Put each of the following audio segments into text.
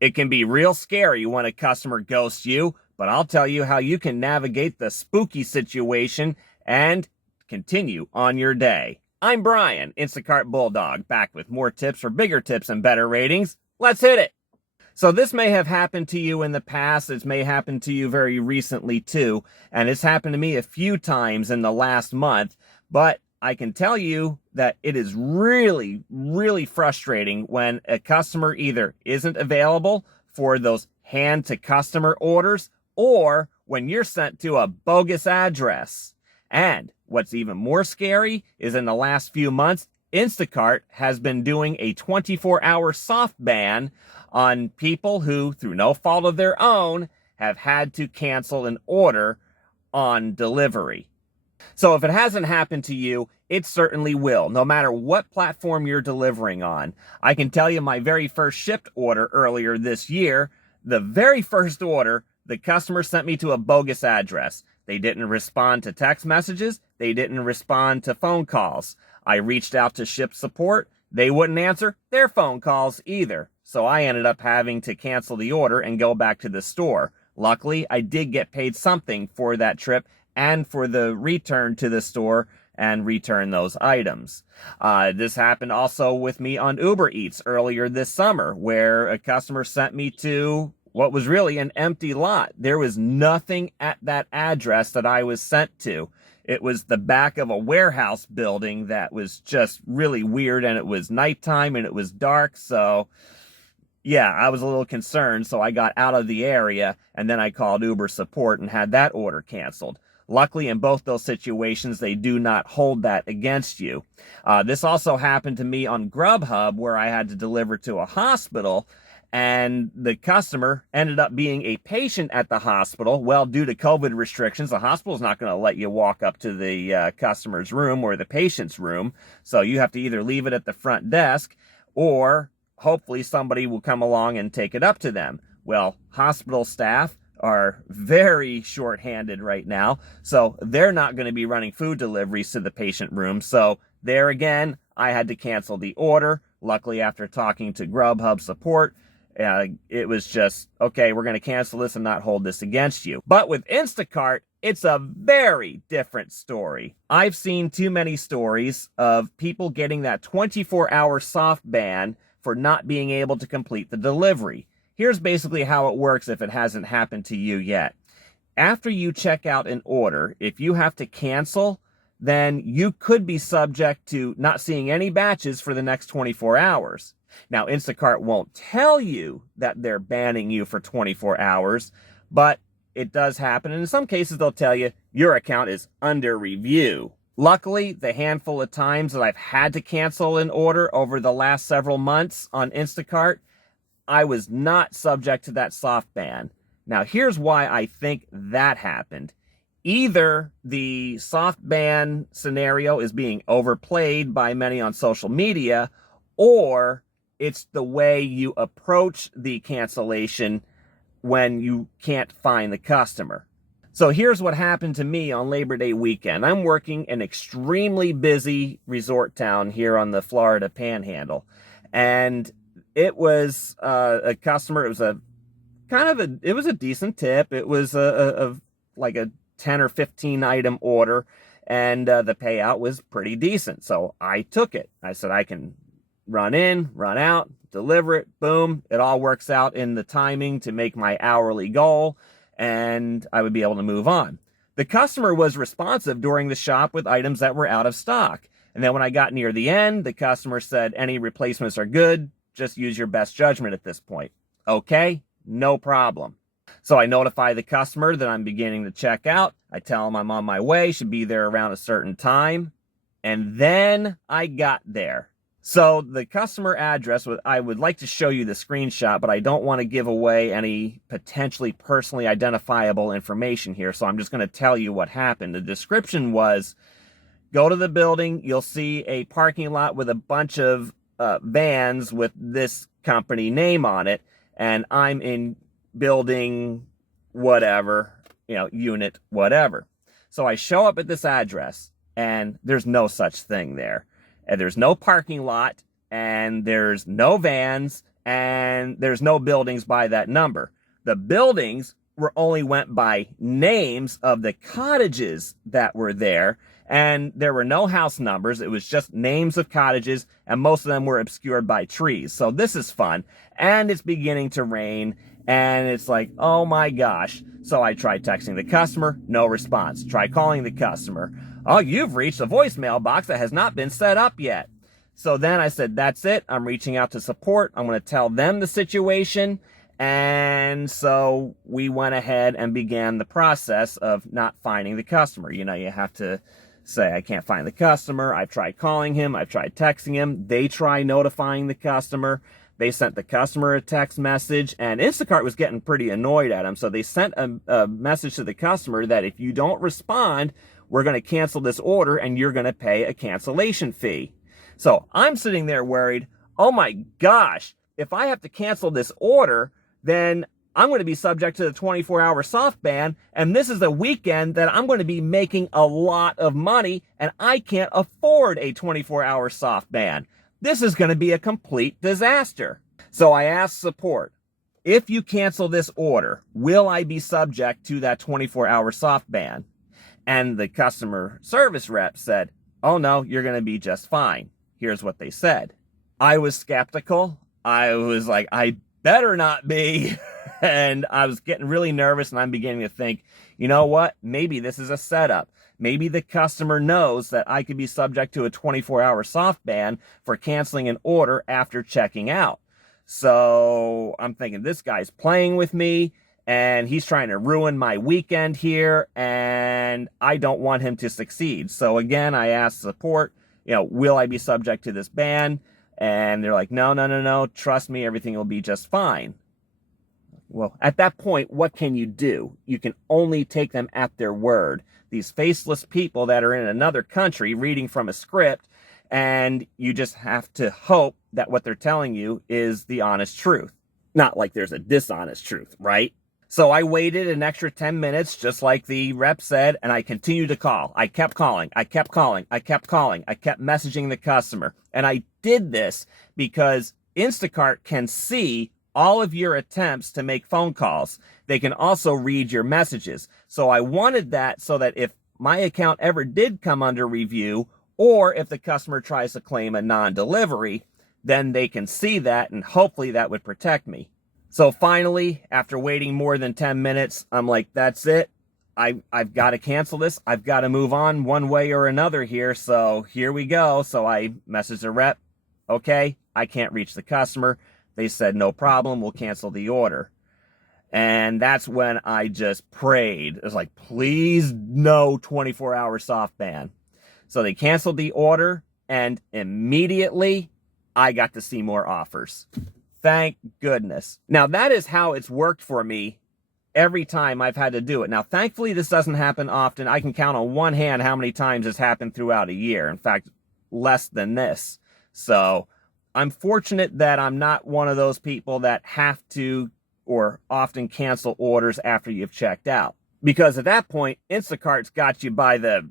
It can be real scary when a customer ghosts you, but I'll tell you how you can navigate the spooky situation and continue on your day. I'm Brian, Instacart Bulldog, back with more tips for bigger tips and better ratings. Let's hit it. So this may have happened to you in the past. This may happen to you very recently too. And it's happened to me a few times in the last month. But I can tell you that it is really, really frustrating when a customer either isn't available for those hand to customer orders or when you're sent to a bogus address. And what's even more scary is in the last few months, Instacart has been doing a 24-hour soft ban on people who, through no fault of their own, have had to cancel an order on delivery. So if it hasn't happened to you, it certainly will, no matter what platform you're delivering on. I can tell you my very first shipped order earlier this year, the very first order, the customer sent me to a bogus address. They didn't respond to text messages. They didn't respond to phone calls. I reached out to ship support. They wouldn't answer their phone calls either. So I ended up having to cancel the order and go back to the store. Luckily, I did get paid something for that trip and for the return to the store and return those items. This happened also with me on Uber Eats earlier this summer, where a customer sent me to what was really an empty lot. There was nothing at that address that I was sent to. It was the back of a warehouse building that was just really weird, and it was nighttime and it was dark. So yeah, I was a little concerned. So I got out of the area and then I called Uber support and had that order canceled. Luckily, in both those situations, they do not hold that against you. This also happened to me on Grubhub, where I had to deliver to a hospital, and the customer ended up being a patient at the hospital. Well, due to COVID restrictions, the hospital's not going to let you walk up to the customer's room or the patient's room. So you have to either leave it at the front desk or hopefully somebody will come along and take it up to them. Well, hospital staff are very short-handed right now, so they're not going to be running food deliveries to the patient room. So there again, I had to cancel the order. Luckily, after talking to Grubhub support, it was just, okay, we're going to cancel this and not hold this against you. But with Instacart, it's a very different story. I've seen too many stories of people getting that 24-hour soft ban for not being able to complete the delivery. Here's basically how it works if it hasn't happened to you yet. After you check out an order, if you have to cancel, then you could be subject to not seeing any batches for the next 24 hours. Now, Instacart won't tell you that they're banning you for 24 hours, but it does happen. And in some cases, they'll tell you your account is under review. Luckily, the handful of times that I've had to cancel an order over the last several months on Instacart, I was not subject to that soft ban. Now, here's why I think that happened. Either the soft ban scenario is being overplayed by many on social media, or it's the way you approach the cancellation when you can't find the customer. So here's what happened to me on Labor Day weekend. I'm working an extremely busy resort town here on the Florida Panhandle, and it was a customer. It was a decent tip. It was like a 10 or 15 item order, and the payout was pretty decent. So I took it. I said, I can run in, run out, deliver it, boom. It all works out in the timing to make my hourly goal, and I would be able to move on. The customer was responsive during the shop with items that were out of stock. And then when I got near the end, the customer said, any replacements are good. Just use your best judgment at this point. Okay, no problem. So I notify the customer that I'm beginning to check out. I tell them I'm on my way, should be there around a certain time. And then I got there. So the customer address, I would like to show you the screenshot, but I don't want to give away any potentially personally identifiable information here. So I'm just going to tell you what happened. The description was, go to the building, you'll see a parking lot with a bunch of vans with this company name on it, and I'm in building whatever, unit whatever. So I show up at this address, and there's no such thing there. And there's no parking lot, and there's no vans, and there's no buildings by that number. The buildings were only went by names of the cottages that were there, and there were no house numbers. It was just names of cottages, and most of them were obscured by trees. So this is fun, and it's beginning to rain, and it's like, oh my gosh. So I tried texting the customer, no response. Try calling the customer. Oh, you've reached a voicemail box that has not been set up yet. So then I said, that's it. I'm reaching out to support. I'm going to tell them the situation. And so we went ahead and began the process of not finding the customer. You know, you have to say, I can't find the customer. I've tried calling him. I've tried texting him. They try notifying the customer. They sent the customer a text message, and Instacart was getting pretty annoyed at him. So they sent a message to the customer that if you don't respond, we're going to cancel this order and you're going to pay a cancellation fee. So I'm sitting there worried, oh my gosh, if I have to cancel this order, then I'm going to be subject to the 24-hour soft ban, and this is a weekend that I'm going to be making a lot of money, and I can't afford a 24-hour soft ban. This is going to be a complete disaster. So I asked support, if you cancel this order, will I be subject to that 24-hour soft ban? And the customer service rep said, oh no, you're going to be just fine. Here's what they said. I was skeptical. I was like, I better not be. And I was getting really nervous, and I'm beginning to think, you know what? Maybe this is a setup. Maybe the customer knows that I could be subject to a 24-hour soft ban for canceling an order after checking out. So I'm thinking, this guy's playing with me, and he's trying to ruin my weekend here, and I don't want him to succeed. So again, I asked support, will I be subject to this ban? And they're like, no, trust me, everything will be just fine. Well, at that point, what can you do? You can only take them at their word. These faceless people that are in another country reading from a script, and you just have to hope that what they're telling you is the honest truth. Not like there's a dishonest truth, right? So I waited an extra 10 minutes, just like the rep said, and I continued to call. I kept calling. I kept messaging the customer. And I did this because Instacart can see all of your attempts to make phone calls. They can also read your messages. So I wanted that so that if my account ever did come under review, or if the customer tries to claim a non-delivery, then they can see that, and hopefully that would protect me. So finally, after waiting more than 10 minutes, I'm like, that's it. I've got to cancel this. I've got to move on one way or another here. So here we go. So I messaged the rep. Okay, I can't reach the customer. They said, no problem. We'll cancel the order. And that's when I just prayed. It was like, please, no 24-hour soft ban. So they canceled the order, and immediately I got to see more offers. Thank goodness. Now, that is how it's worked for me every time I've had to do it. Now, thankfully, this doesn't happen often. I can count on one hand how many times it's happened throughout a year. In fact, less than this. So I'm fortunate that I'm not one of those people that have to or often cancel orders after you've checked out. Because at that point, Instacart's got you by the...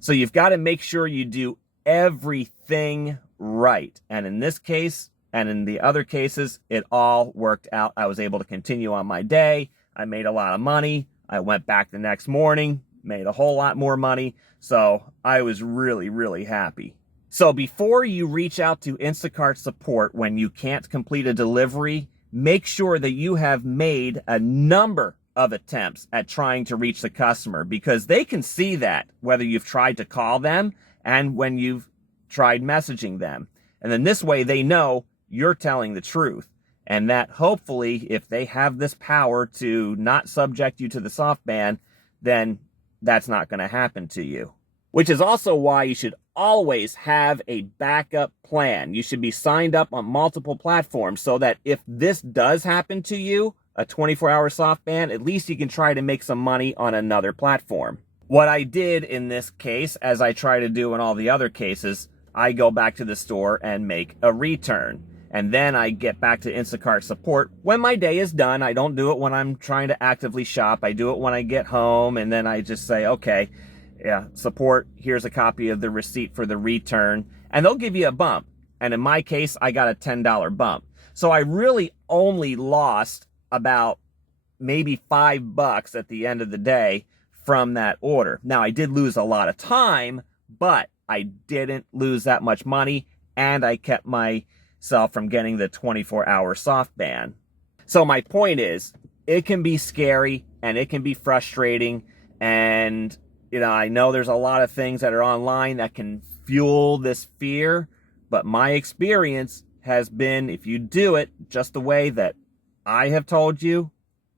So you've got to make sure you do everything right. And in this case, and in the other cases, it all worked out. I was able to continue on my day. I made a lot of money. I went back the next morning, made a whole lot more money. So I was really, really happy. So before you reach out to Instacart support when you can't complete a delivery, make sure that you have made a number of attempts at trying to reach the customer, because they can see that whether you've tried to call them and when you've tried messaging them. And then this way they know you're telling the truth, and that hopefully if they have this power to not subject you to the soft ban, then that's not going to happen to you. Which is also why you should always have a backup plan. You should be signed up on multiple platforms so that if this does happen to you, a 24-hour soft ban, at least you can try to make some money on another platform. What I did in this case, as I try to do in all the other cases, I go back to the store and make a return. And then I get back to Instacart support when my day is done. I don't do it when I'm trying to actively shop. I do it when I get home, and then I just say, okay, yeah, support, here's a copy of the receipt for the return. And they'll give you a bump. And in my case, I got a $10 bump. So I really only lost about maybe $5 at the end of the day from that order. Now, I did lose a lot of time, but I didn't lose that much money, and I kept myself from getting the 24-hour soft ban. So my point is, it can be scary and it can be frustrating, and I know there's a lot of things that are online that can fuel this fear, but my experience has been, if you do it just the way that I have told you,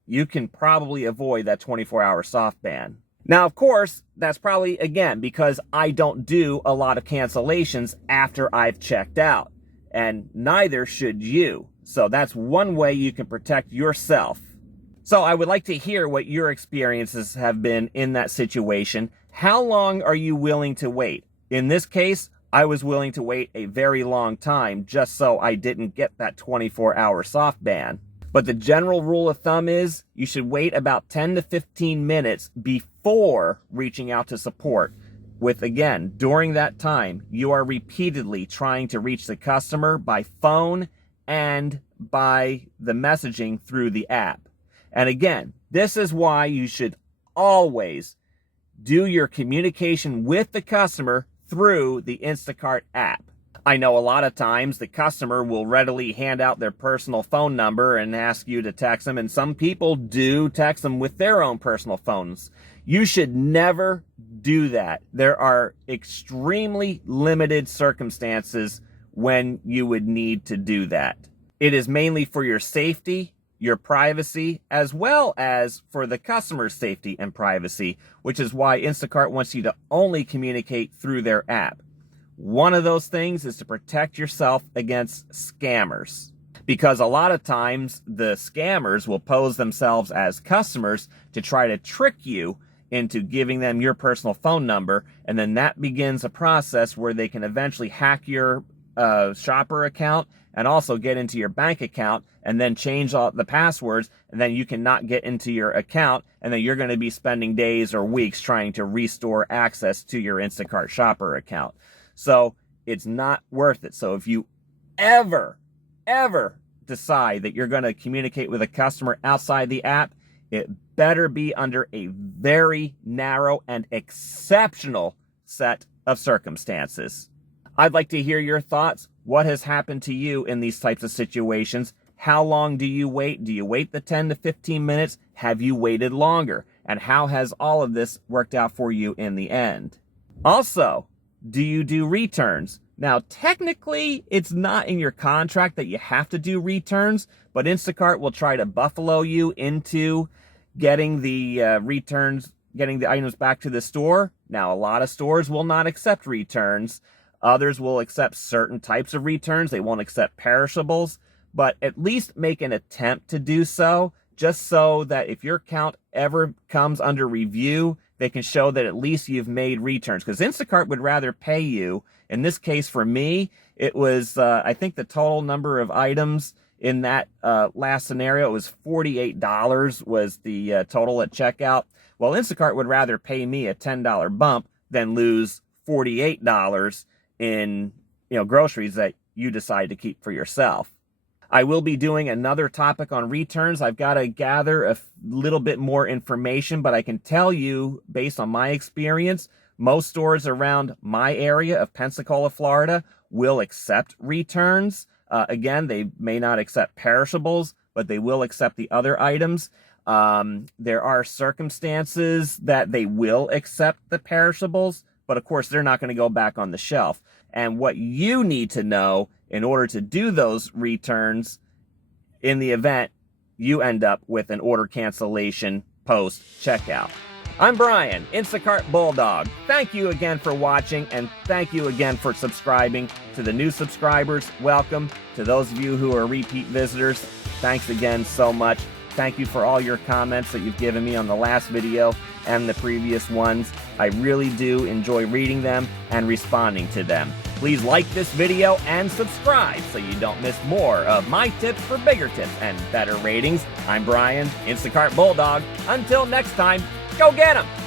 you can probably avoid that 24-hour soft ban. Now, of course, that's probably, again, because I don't do a lot of cancellations after I've checked out, and neither should you. So that's one way you can protect yourself. So I would like to hear what your experiences have been in that situation. How long are you willing to wait? In this case, I was willing to wait a very long time just so I didn't get that 24-hour soft ban. But the general rule of thumb is you should wait about 10 to 15 minutes before reaching out to support. With, again, during that time, you are repeatedly trying to reach the customer by phone and by the messaging through the app. And again, this is why you should always do your communication with the customer through the Instacart app. I know a lot of times the customer will readily hand out their personal phone number and ask you to text them, and some people do text them with their own personal phones. You should never do that. There are extremely limited circumstances when you would need to do that. It is mainly for your safety, your privacy, as well as for the customer's safety and privacy, which is why Instacart wants you to only communicate through their app. One of those things is to protect yourself against scammers, because a lot of times the scammers will pose themselves as customers to try to trick you into giving them your personal phone number, and then that begins a process where they can eventually hack your shopper account and also get into your bank account and then change all the passwords, and then you cannot get into your account, and then you're going to be spending days or weeks trying to restore access to your Instacart shopper account. So it's not worth it. So if you ever decide that you're going to communicate with a customer outside the app, it better be under a very narrow and exceptional set of circumstances. I'd like to hear your thoughts. What has happened to you in these types of situations? How long do you wait? Do you wait the 10 to 15 minutes? Have you waited longer? And how has all of this worked out for you in the end? Also, do you do returns? Now, technically, it's not in your contract that you have to do returns, but Instacart will try to buffalo you into getting the returns, getting the items back to the store. Now, a lot of stores will not accept returns. Others will accept certain types of returns. They won't accept perishables, but at least make an attempt to do so, just so that if your account ever comes under review, they can show that at least you've made returns. Because Instacart would rather pay you. In this case, for me, it was, I think the total number of items in that last scenario, it was $48 was the total at checkout. Well, Instacart would rather pay me a $10 bump than lose $48 in groceries that you decide to keep for yourself. I will be doing another topic on returns. I've got to gather a little bit more information, but I can tell you, based on my experience, most stores around my area of Pensacola, Florida, will accept returns. Again, they may not accept perishables, but they will accept the other items. There are circumstances that they will accept the perishables, but of course, they're not going to go back on the shelf. And what you need to know in order to do those returns in the event you end up with an order cancellation post checkout. I'm Brian, Instacart Bulldog. Thank you again for watching, and thank you again for subscribing. To the new subscribers, welcome. To those of you who are repeat visitors, thanks again so much. Thank you for all your comments that you've given me on the last video and the previous ones. I really do enjoy reading them and responding to them. Please like this video and subscribe so you don't miss more of my tips for bigger tips and better ratings. I'm Brian, Instacart Bulldog. Until next time, go get 'em!